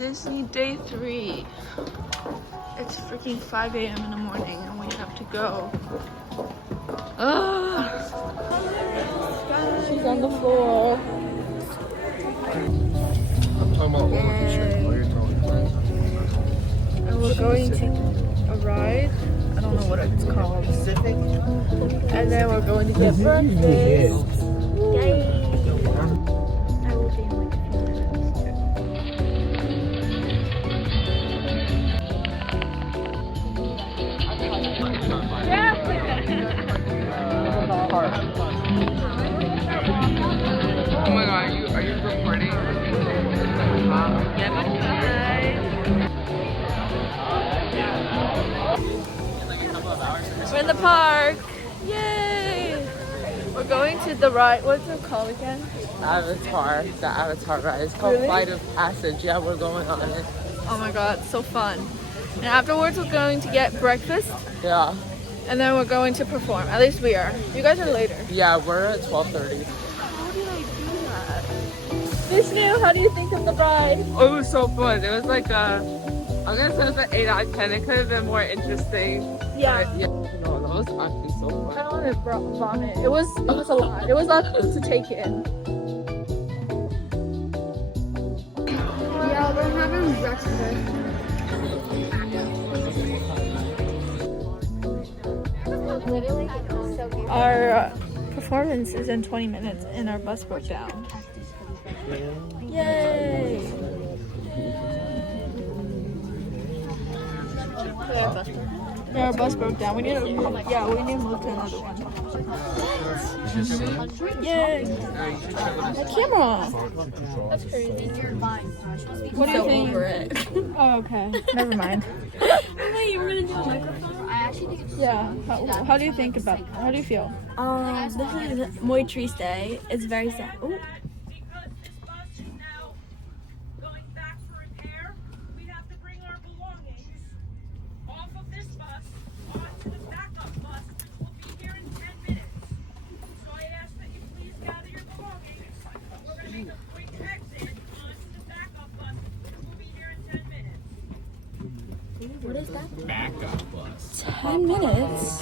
Disney day 3. It's freaking 5 a.m. in the morning and we have to go. She's on the floor. And we're going to a ride. I don't know what it's called. And then we're going to get breakfast. Yay! I will be in like a few Oh my god, are you recording? Yeah, we're in the park. Yay! We're going to the ride. What's it called again? Avatar. The Avatar ride. It's called Really? Flight of Passage. Yeah, we're going on it. Oh my god, so fun. And afterwards we're going to get breakfast. Yeah. And then we're going to perform. At least we are. You guys are later. Yeah, we're at 12:30. How did I do that? Vishnu, how do you think of the ride? Oh, it was so fun. It was like I'm gonna say it was an 8 out of 10. It could have been more interesting. Yeah. But yeah. No, that was actually so fun. I don't want to vomit. It was a lot. It was a lot to take in. Yeah, we're having breakfast. Our performance is in 20 minutes and our bus broke down. Yay! Yeah, our bus broke down. We need to move to another one. Yay! My camera! That's crazy. What do you think? Over it. Oh, okay. Never mind. Wait, you were gonna do a microphone? I actually think it's Yeah. How do you think about it? How do you feel? this is muy triste. It's very sad. Ooh. What is that? Backup bus. 10 minutes?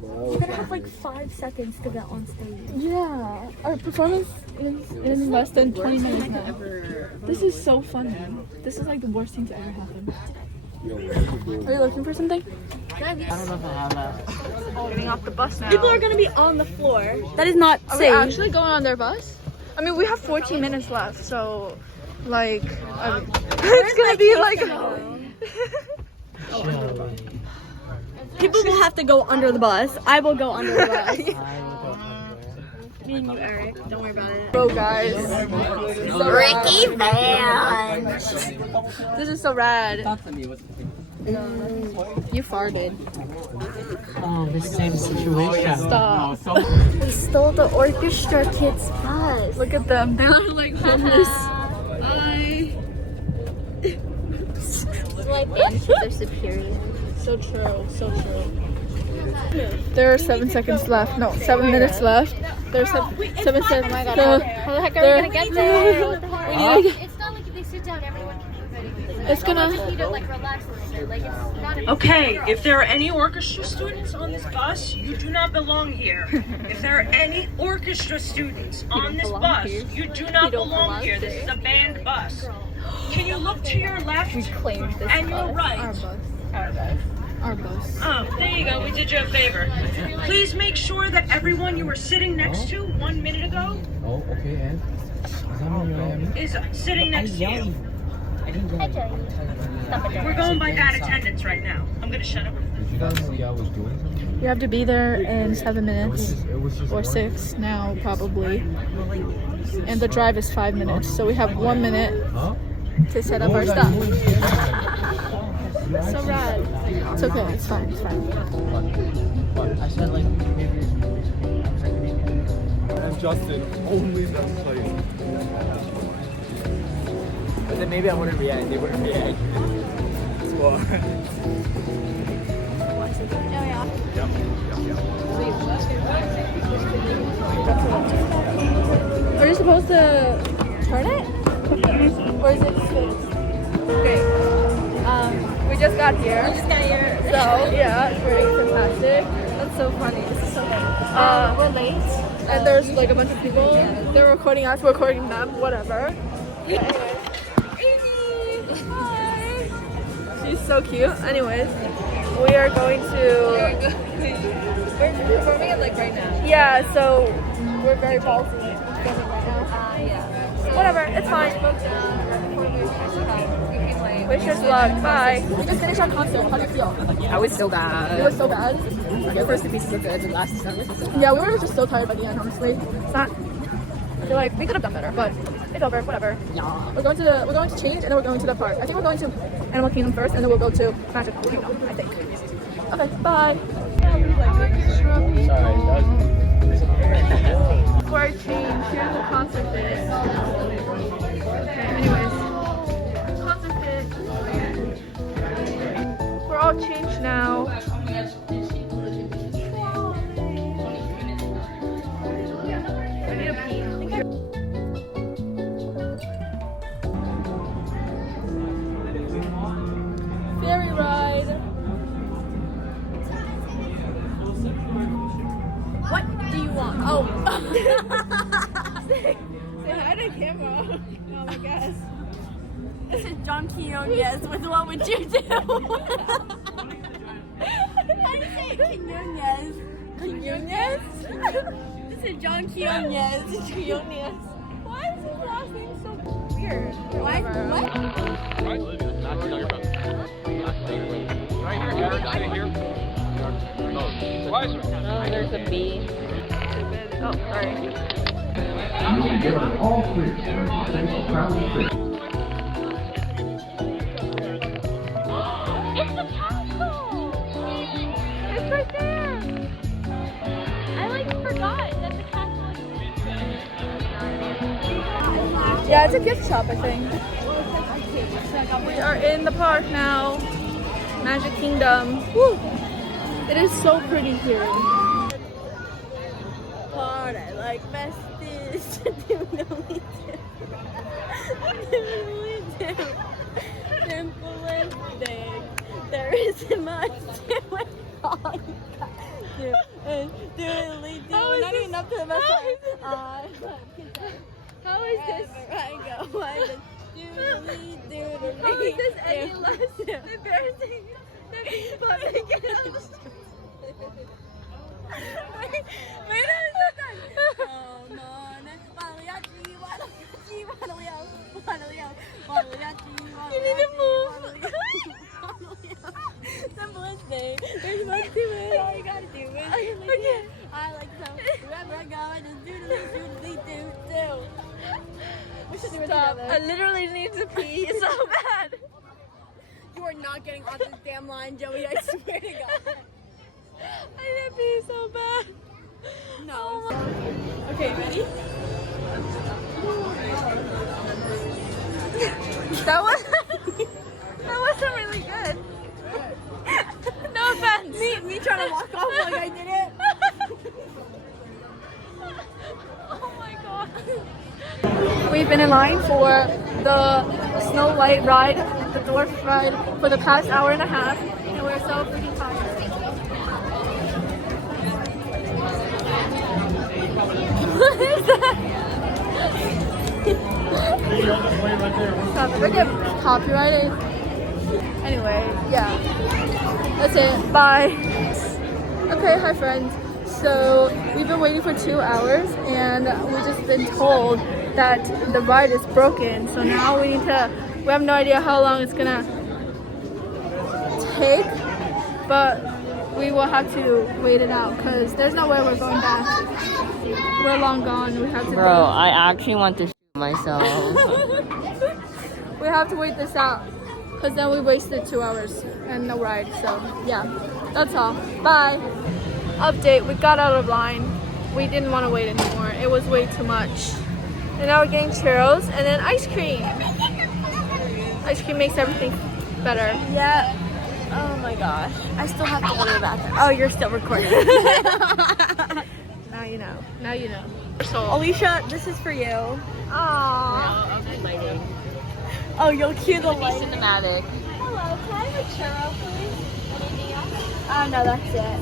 We're gonna have like 5 seconds to get on stage. Yeah. Our performance is in less than 20 minutes now. This is so funny. This is like the worst thing to ever happen. Are you looking for something? I don't know if I have that. Getting off the bus now. People are gonna be on the floor. That is not Are we safe. actually going on their bus? I mean, we have 14 minutes left, so like, it's gonna be like. People will have to go under the bus. I will go under the bus. Me and you, Eric. Don't worry about it. Bro, guys. Ricky Van. This is so rad. You farted. Oh, the same situation. Stop. We stole the orchestra kids' bus. Look at them. They're like homeless. Bye. Like they're superior. So true. So true. There are 7 seconds left. No, 7 minutes left. There's 7 seconds. Oh my god. How the heck are we gonna get there? What the heck? It's not like if they sit down, everyone can move anyways. It's gonna. You to like relax a little bit. Like it's not a Okay, if there are any orchestra students on this bus, you do not belong here. If there are any orchestra students on this bus, you do not belong here. This is a band bus. Can you look to your left and your right? Our bus. Oh, there you go. We did you a favor. Please make sure that everyone you were sitting next to 1 minute ago Oh, okay, and? is sitting next to you. We're going by bad attendance right now. I'm gonna shut up. Did you guys see I was doing something? You have to be there in 7 minutes or 6 now, probably. And the drive is 5 minutes, so we have 1 minute Huh? to set up our stuff. So rad. It's okay. It's fine. It's fine. I said like maybe. And Justin, only that place. But then maybe I wouldn't react. They wouldn't react. What? Are you supposed to turn it? Or is it fixed? got here. I just got here. So yeah, it's pretty fantastic. That's so funny. This is so funny. We're late. And there's like a bunch of people. They're recording us, we're recording them, whatever. Anyways. Amy! Hi! She's so cute. Anyways, we are going to... We're performing it like right now. Yeah, so we're very ballsy filming right now. Yeah. So Whatever, it's fine. Wish us luck. Bye. We just finished our concert. How do you feel? I was so bad. It was so bad. The first two pieces were good, the last two was so bad. Yeah, we were just so tired by the end, honestly. It's not... I feel like we could have done better, but it's over. Whatever. Yeah. We're going to change and then we're going to the park. I think we're going to Animal Kingdom first and then we'll go to Magic Kingdom, I think. Okay, bye. Before I change, here's the concert bit. Okay, anyways. Concert bit. We're all changed now. I need a pee. Ferry ride. What do you want? Oh. Say hi to the camera. Oh my gosh. This is ɪ'ᴠᴇ with what would you do? How do you say it? ɪ'ᴠᴇ? This is ɪ'ᴠᴇ. Why is his last name so weird? What? Oh, there's a bee. Oh, sorry. You will be given all three proudly fit. It's the castle! It's right there! I like forgot that the castle is... Yeah, it's a gift shop, I think. We are in the park now. Magic Kingdom. Woo! It is so pretty here. Party like besties. Simple and big. There isn't much to it. All you got to do is do. Not even up to the best part. How is this? I go. I just do. How is this any less embarrassing than Wait a second. Come on. You need to move. Simplest day. There's much to it. All you gotta do is Okay. I like so. Wherever I go, I just do. We should do it Stop. together. I literally need to pee so bad. You are not getting off this damn line, Joey. I swear to God. I need to pee so bad. No. Okay, ready? That wasn't really good. No offense. Me trying to walk off like I did it. Oh my god. We've been in line for the Snow White ride, the dwarf ride, for the past hour and a half, and we're so freaking tired. What is that? Stop it. We're getting copyrighted. Anyway, yeah. That's it. Bye. Okay, hi friends. So we've been waiting for 2 hours and we've just been told that the ride is broken. So now we have no idea how long it's gonna take, but we will have to wait it out because there's no way we're going back. We're long gone. We have to. Bro, I actually want to shoot myself. We have to wait this out because then we wasted 2 hours and no ride. So yeah, that's all. Bye. Update, we got out of line. We didn't want to wait anymore. It was way too much. And now we're getting churros and then ice cream. Ice cream makes everything better. Yeah. Oh my gosh. I still have to go to the bathroom. Oh, you're still recording. Now you know. Now you know. Alicia, this is for you. Aww. Oh, you'll cue the light. Cinematic. Hello. Can I have a churro, please? Anything else? No, that's it.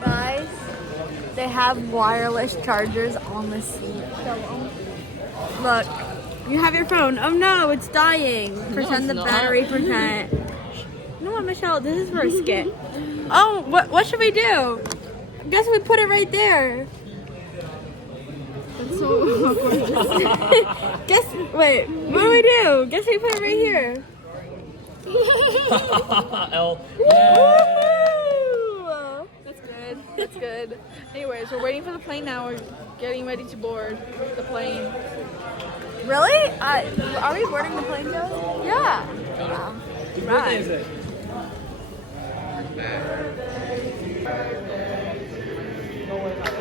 Guys, they have wireless chargers on the seat. Look, you have your phone. Oh no, it's dying. Pretend the battery percent. You know what, Michelle? This is for a skit. Oh, what should we do? Guess we put it right there. That's so awkward. Wait, what do we do? Guess we put it right here. L. That's good. Anyways, we're waiting for the plane now. We're getting ready to board the plane. Really? Are we boarding the plane, Joe? Yeah. Right. No